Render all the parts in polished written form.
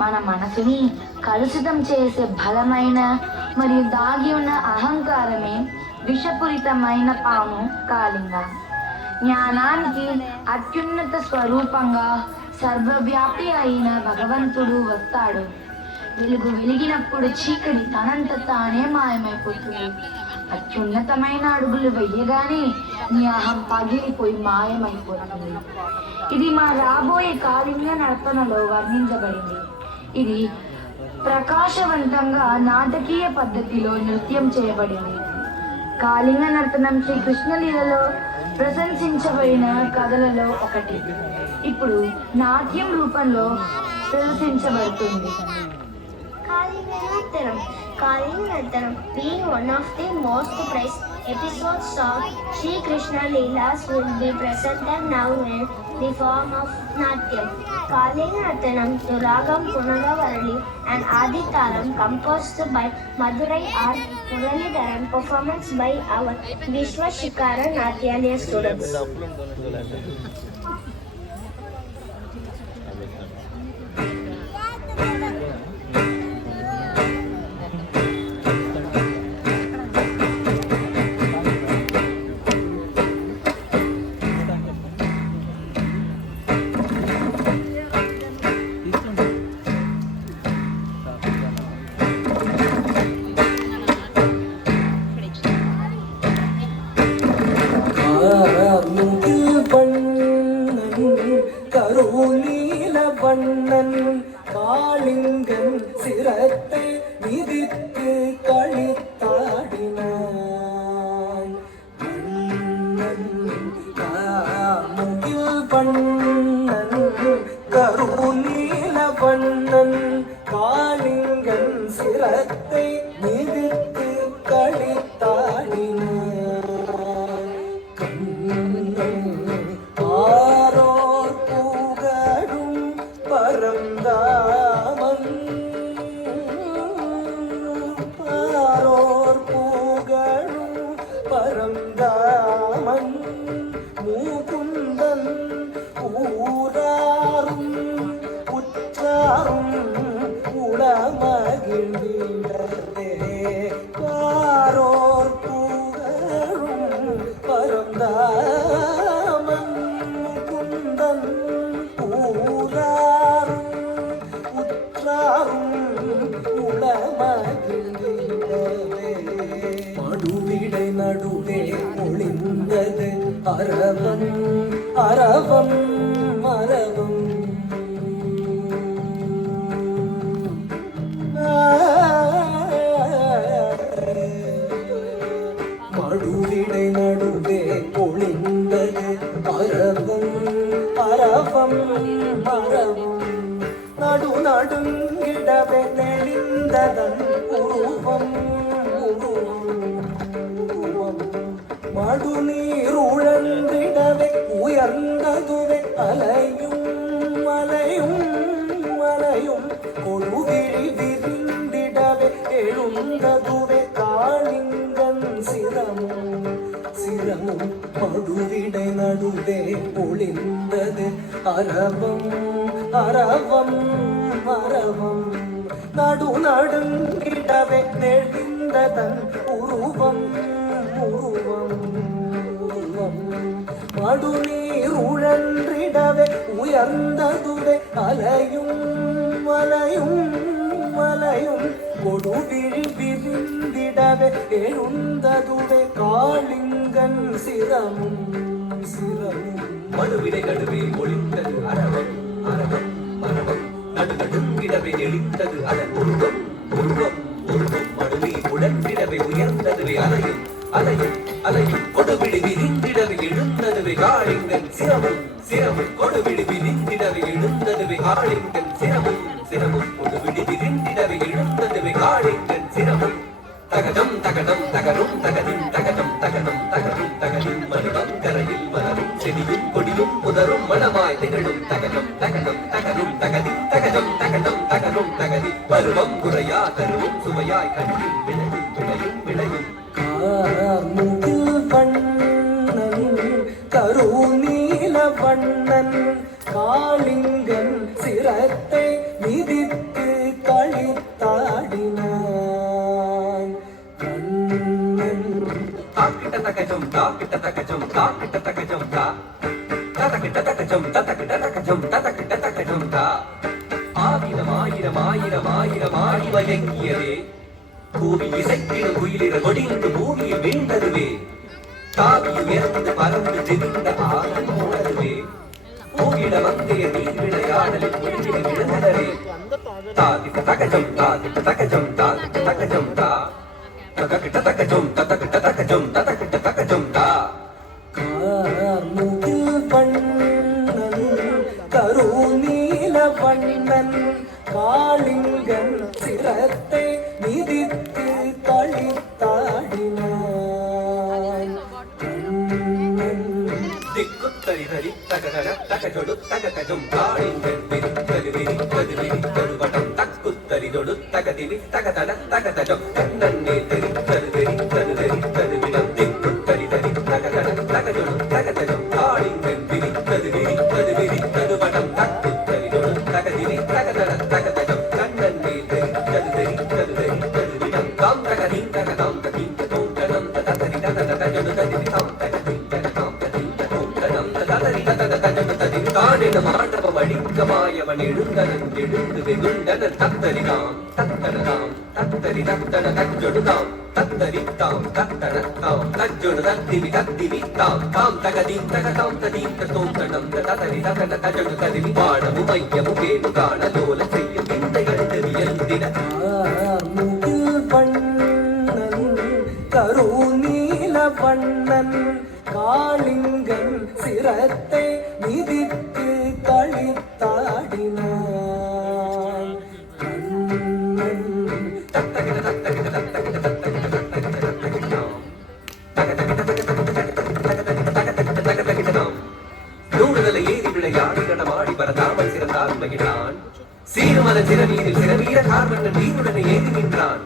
మన మనసుని కలుషితం చేసే బలమైన మరియు దాగి ఉన్న అహంకారమే విషపూరితమైన పాము కాళింగ. జ్ఞానానికి అత్యున్నత స్వరూపంగా సర్వవ్యాపి అయిన భగవంతుడు వస్తాడు. వెలుగు వెలిగినప్పుడు చీకటి తనంత తానే మాయమైపోతుంది. అత్యున్నతమైన అడుగులు వెయ్యగానే నీ అహం పగిలిపోయి మాయమైపోతుంది. ఇది మా రాబోయే కాళింగ నర్తనలో వర్ణించబడింది. ఇది ప్రకాశవంతంగా నాటకీయ పద్ధతిలో నృత్యం చేయబడింది. కాళింగ నర్తనం శ్రీకృష్ణలీలలో ప్రశంసించబడిన కథలలో ఒకటి. ఇప్పుడు నాట్యం రూపంలో ప్రదర్శించబడుతుంది. Kalingatharam being one of the most praised episodes of Sri Krishna Leelas will be presented now in the form of Natyam. Kalingatharam to Ragam Punagavarali and Aditaram composed by Madurai R. Muralidharan, performance by our Vishwashikara Natyalaya students. Kannan காளிங்கன் சிரத்தை மிதித்து களித்தாடினான். முகில் பண்ணன் கருநீல பண்ணன் காளிங்கன் சிரத்தை மிதித்து களித்தாடினான். பரந்தாமன் மூகுந்தன் ஊராரும் உற்றாரும் உளமகிழ்ந்தே பாரோர் புகழும் பரந்தாமன் மூகுந்தன் ஊராரும் உற்றாரும் உளமகிழ்ந்தே மடுவிடை நடுவே ஒளிந்தது அரவம் அரவம் அரவம். மடுவிடை நடுவே ஒளிந்தது அரவம் அரவம் அரவம். நடு நடுங்கிடவே நெளிந்ததன் உருவம் மடுநீர் உழந்திடவே உயர்ந்ததுவே அலையும் மலையும் மலையும் கொழுவிழி விரிந்திடவே எழுந்ததுவே காளிங்கன் சிரமும் சிரமும். மடுவிடை நடுவே ஒளிந்தது அரவம் அரவம் அரவம். நடு நடுங்கிடவே நெளிந்ததன் உருவம் உருவம் உருவம். மடுநீர் உழன்றிடவே உயர்ந்ததுவே அலையும் மலையும் மலையும் கொடுவிழி விரிந்திடவே எழுந்ததுவே காளிங்கன் சிரமும் சிரமும். மடுவிடை நடுவே ஒளிந்தது அரவம் அரவம் அரவம். நடு நடுங்கிடவே எழுந்தது அதன் உருவம் உருவம் உருவம். மடுநீர் உழன்றிடவே உயர்ந்ததுவே அலையும் அலையும் அலையும். கொடுவிழி விரிந்திடவே எழுந்ததுவே காளிங்கன் சிரமும் சிரமும். கொடுவிழி விரிந்திடவே எழுந்ததுவே காளிங்கன் சிரமும் சிரமும். கொடுவிழி விரிந்திடவே எழுந்ததுவே காளிங்கன் சிரமும். தகதம் தகதம் தகரும் தகதின் தகதம் தகதம் தகரும் தகதின். மனிதம் கரையில் மலரும் செடியும் கொடியும் புதரும் மனமாய் திகழும் தகதம் தகதம் தகரும் தகதி தகதம் தகதம் தகரும் தகதி. பருவம் குறையா தருவும் சுவையாய் கனியும் விளையும் விளையும் விளையும். முகில் பண்ணன் கருநீல பண்ணன் காளிங்கன் சிரத்தை மிதித்து తకజం తా కిట తకజం తా కిట తకజం తా తతకిట తకజం తతకిట తకజం తతకిట తకజం తా ஆயிரம் ஆயிரம் ஆயிரம் ஆயிரம் ஆடி வயங்கியதே கூவி இசைக்கிடும் குயிலிற கொடிந்து பூமியில் வீழ்ந்ததுவே தாவி உயர்ந்து பறந்து தெரிந்த ஆனந்த உணர்வே பூவிட வந்தைய நீர் விளையாடலில் குளிரிட விழுந்ததே தாதிட்ட தகஜம் தாதிட்ட தகஜம் தாதிட்ட தகஜம் தா ததகிட்ட தகஜம் ததகிட்ட தகஜம் ததகிட்ட தகஜம் தா கார்முகில் வண்ணன் கருநீல வண்ணன் காளிங்கன் சிரத்தை மிதித்து களித்தாடினான் திக்குத்தரிதறி தகதர தகஜொடு தகதஜம் காளிங்கன் விரித்தது விரித்தது விரித்தது வடம் தக்குத்தரிதொடு தகதிவி தகதட தகதஜம் கண்ணன்னே தெரித்தது தெரித்தது தெரித்தது விடம் திக்குத்தரிதறி தகதர தகஜொடு தகதஜம் காளிங்கன் விரித்தது விரித்தது விரித்தது வடம் தக்குத்தரிதொடு தகதிவி தகதட தகதஜம் கண்ணன்னே தெரித்தது தெரித்தது தெரித்தது விடம் தாம் தகதீம் தகதாம் தகீம் தகோம் தனம் ததரி ததத தஜொடு ததிவி தாம் தகதீம் தகதாம் தகீம் தகோம் தனம் ததரி ததத தஜொடு ததிவி தானென மாண்டவம் அழிக்கமாயவன் எழுந்தனன் எழுந்து வெகுண்டனன் தத்தரிதாம் தத்தனதாம் தத்தரி தத்தன தஜொடுதாம் தத்தரித்தாம் தத்தனத்தாம் தஜொடு தத்திவி தத்திவி தாம் தாம் தகதீம் தகதாம் ததீம் தகோம் தனம் ததரி ததன தஜொடு ததிவி பாடமு மையமு வேணு காணலோல செய்யும் விந்தைகள் தெரியந்தின கார்முகில் வண்ணன் கருநீல வண்ணன் காளிங்கன் சிரத்தை மிதித்து களித்தாடினான் நூடுதலை ஏறி விளையாடி நடமாடி பரதாமல் சிறந்தால் உலகினான் சீருமல சிறவீரில் சிறவீர கார்மன்னன் வீருடனே ஏறி நின்றான்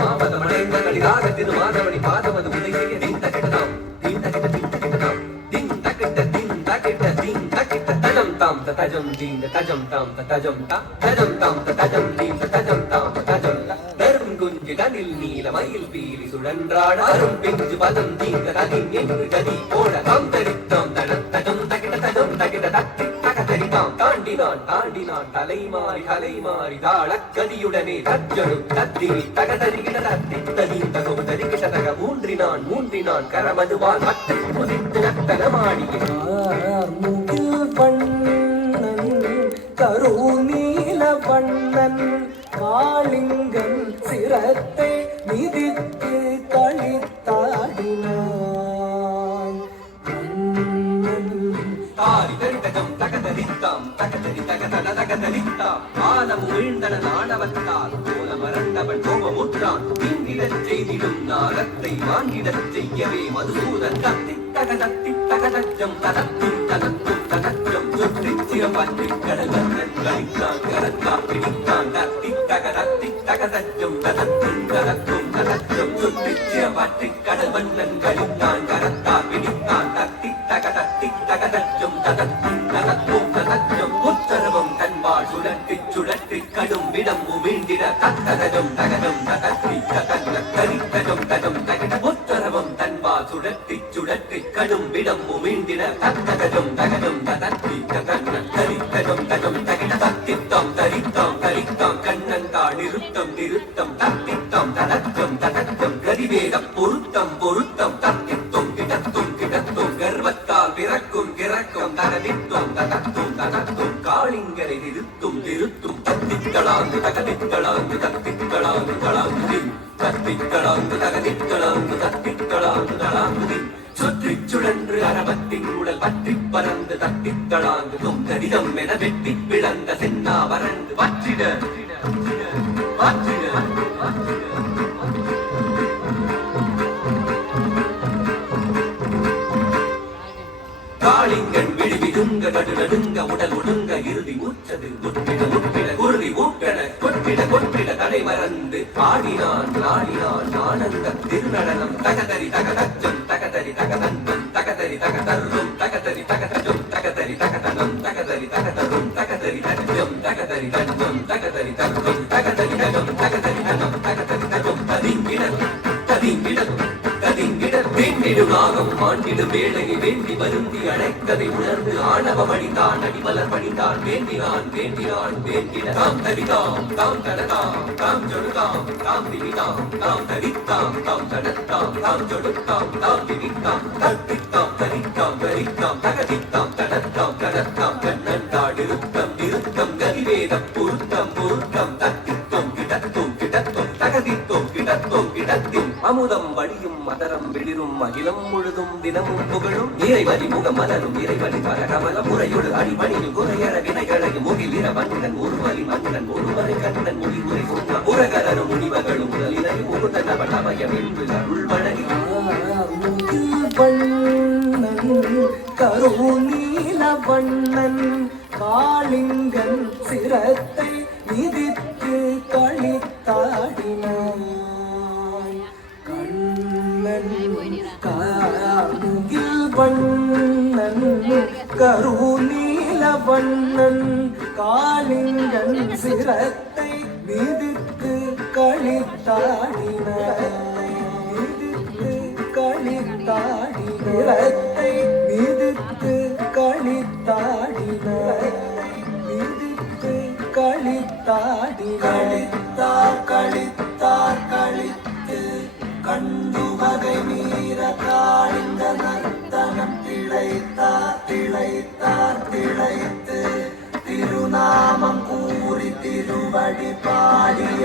மாமதம் அடைந்த களிராக திருமாதவனி பாதமது உதை செய்ய தீன் தகிட்டதாம் தீன் தகிட்ட தீன் தகிட்டதாம் தீன் தகிட்ட தீன் தகிட்ட தீன் தகிட்ட தஜம் தாம் தஜம் தீன் தஜம் தாம் தஜம் தா தஜம் தாம் தஜம் தீன் தஜம் தாம் தஜம் தா நெருங்குஞ்சு கனில் நீல மயில் பீலி சுழன்றாட அரும் பிஞ்சு பதம் தீங்க ததின் என்று கதி போட தாம் தரித்தாம் தன தஜம் தகிட்ட தஜம் தகிட்ட தத்தி தகதரிதாம் தாண்டினான் தாண்டினான் தலைமாறி தாளக்கதியுடனே தஜ்ஜடு தத்திவி தகதரிகிட தத்தி ததீம் தகவு தரிகிட்ட தக ஊன்றினான் மூன்றினான் கரமதுவால் மத்தை முதித்து நத்தனமாடிய கார்முகில் வண்ணன் கருநீல வண்ணன் காளிங்கன் சிரத்தை மிதித்து களித்தாடினான் தாரி தரிதகம் தகதரித்தாம் தகதரி தகதன தகதரித்தாம் ஆலமு வீழ்ந்தன நாணவத்தால் போல மரண்டவன் கோபமுற்றான் இங்கிடச் செய்திடும் நாகத்தை வாங்கிடச் செய்யவே மதுசூதன் தத்தி தகதத்தி தகதஜம் ததத்தும் ததத்தும் தகஜம் சுற்றிச் சிறப்பற்றி கடலன் கழித்தான் கரத்தான் பிடித்தான் தத்தி தகதத்தி தகதஜம் ததத்தும் ததத்தும் தகஜம் சுற்றிச் சிறப்பற்றி கடல்வண்ணன் கழித்தான் கரத்தான் பிடித்தான் தத்தி தகதத்தி தகதஜம் ததத்தும் ததத்தும் தகஜம் உத்தரவம் தன்பால் சுழற்றிச் சுழற்றிக் கடும் விடம் உமிழ்ந்திட தத்தகஜம் தகஜம் தகத்தி தகன தரித்தஜம் தஜம் தகட உத்தரவம் தன்பால் சுழற்றிச் சுழற்றிக் கடும் விடம் உமிழ்ந்திட தத்தகஜம் தகஜம் தகத்தி தகன தரித்தஜம் தஜம் தகிட தத்தித்தாம் தரித்தாம் தரித்தாம் கண்ணந்தாள் நிறுத்தம் நிறுத்தம் தத்தித்தாம் ததஜம் ததஜம் கதிவேத பொருத்தம் பொருத்தம் தத்தித்தும் கிடத்தும் கிடத்தும் கர்வத்தால் பிறக்கும் கிறக்கும் தகதித்தும் ததத்தும் ததத்தும் காளிங்கரை நிறுத்தும் நிறுத்தும் தத்தித்தளாந்து தகதித்தளாந்து தத்தித்தளாந்து தளாந்து தத்தித்தளாந்து தகதித்தளாந்து தத்தித்தளாந்து தளாந்து சுற்றிச் சுழன்று அரவத்தின் உடல் பற்றிப் பறந்து தத்தித்தளாந்து தொந்தரிதம் என வெட்டி பிளந்த சென்னா வறண்டு வற்றிட வற்றிட காளிங்கன் விடுவிடுங்க நடுநடுங்க உடல் ஒடுங்க இறுதி மூச்சது முற்றிட முற்றிட குருதி ஊக்கண கொற்றிட கொற்றிட தடை மறந்து ஆடினான் நாடினான் ஆனந்த திருநடனம் தகதரி தகதஜம் தகதரி தகதந்தம் தகதரி தகதரும் தகதரி தகதஜம் தகதரி தகதனம் தகதரி தகதரும் தகதரி தகஜம் தகதரி தஜம் தகதரி தகம் தகதரி தகம் தகதரி தகம் தகதரி தகம் ததிங்கிடம் ததிங்கிடம் ததிங்கிடம் மீண்டுமாக மாண்டிடும் வேளையை வேண்டி வருந்தி அழைத்ததை உணர்ந்து ஆணவம் அடித்தான் அடிமலர் பணித்தான் வேண்டினான் வேண்டினான் வேண்டின தாம் தரிதாம் தாம் தடதாம் தாம் ஜொடுதாம் தாம் திரிதாம் தாம் தரித்தாம் தாம் தடத்தாம் தாம் ஜொடுத்தாம் தாம் திரித்தாம் தத்தித்தாம் தரித்தாம் தரித்தாம் தகதித்தாம் தடத்தாம் தடத்தாம் கண்ணன் தாடிருத்தம் நிறுத்தம் கதிவேதம் பொருத்தம் பொருத்தம் தத்தித்தோம் கிடத்தோம் கிடத்தோம் தகதித்தோம் கிடத்தோம் கிடத்தின் அமுதம் வழியும் மதரம் வெளிரும் அகிலம் முழுதும் தினமும் புகழும் இறைவதி முகம் மலரும் இறைவதி பல கமல முறையொடு அடிபணியும் குறையற வினைகளையும் முகிலிர மன்னன் ஒருவரி மன்னன் ஒருவரை கண்ணன் முடிவுரை சொன்ன உரகரரும் முனிவர்களும் முதலினையும் முகுதன பட்டமயம் என்று அருள் வழங்கி வண்ணன் கருநீல வண்ணன் காளிங்கன் சிரத்தை மிதித்து களித்தாடினான் கண்ணன் கார்முகில் வண்ணன் கருநீல வண்ணன் காளிங்கன் சிரத்தை மிதித்து களித்தாடினான் களித்தாடினத்தை மிதித்து களித்தாடினத்தை மிதித்து களித்தாடி களித்தார் களித்தார் களித்து கண்டு வகை மீற காளிந்த நர்த்தனம் திளைத்தார் திளைத்தார் திளைத்து திருநாமம் கூறி திருவடி பாடிய